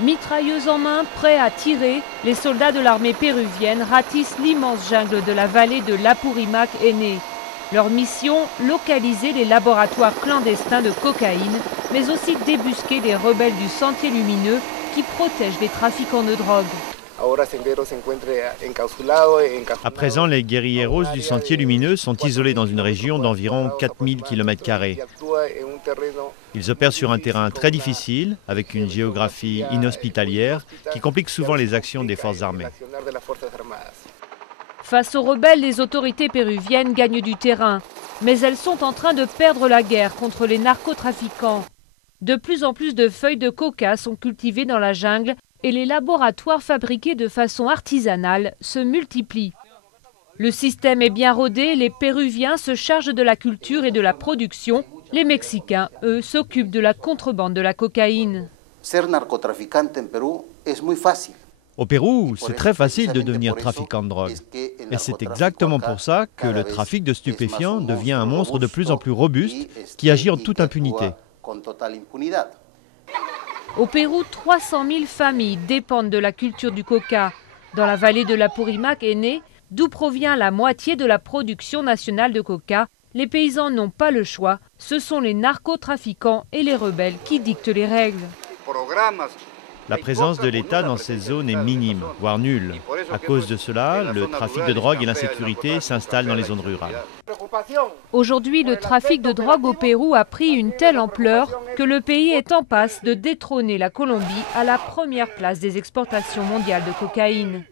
Mitrailleuses en main, prêts à tirer, les soldats de l'armée péruvienne ratissent l'immense jungle de la vallée de l'Apurimac N. Leur mission, localiser les laboratoires clandestins de cocaïne, mais aussi débusquer les rebelles du Sentier Lumineux qui protègent les trafiquants de drogue. À présent, les guérilleros du Sentier Lumineux sont isolés dans une région d'environ 4000 km². Ils opèrent sur un terrain très difficile, avec une géographie inhospitalière qui complique souvent les actions des forces armées. Face aux rebelles, les autorités péruviennes gagnent du terrain, mais elles sont en train de perdre la guerre contre les narcotrafiquants. De plus en plus de feuilles de coca sont cultivées dans la jungle et les laboratoires fabriqués de façon artisanale se multiplient. Le système est bien rodé, les Péruviens se chargent de la culture et de la production. Les Mexicains, eux, s'occupent de la contrebande de la cocaïne. Au Pérou, c'est très facile de devenir trafiquant de drogue. Et c'est exactement pour ça que le trafic de stupéfiants devient un monstre de plus en plus robuste qui agit en toute impunité. Au Pérou, 300 000 familles dépendent de la culture du coca. Dans la vallée de l'Apurimac N, d'où provient la moitié de la production nationale de coca, les paysans n'ont pas le choix. Ce sont les narcotrafiquants et les rebelles qui dictent les règles. La présence de l'État dans ces zones est minime, voire nulle. À cause de cela, le trafic de drogue et l'insécurité s'installent dans les zones rurales. Aujourd'hui, le trafic de drogue au Pérou a pris une telle ampleur que le pays est en passe de détrôner la Colombie à la première place des exportations mondiales de cocaïne.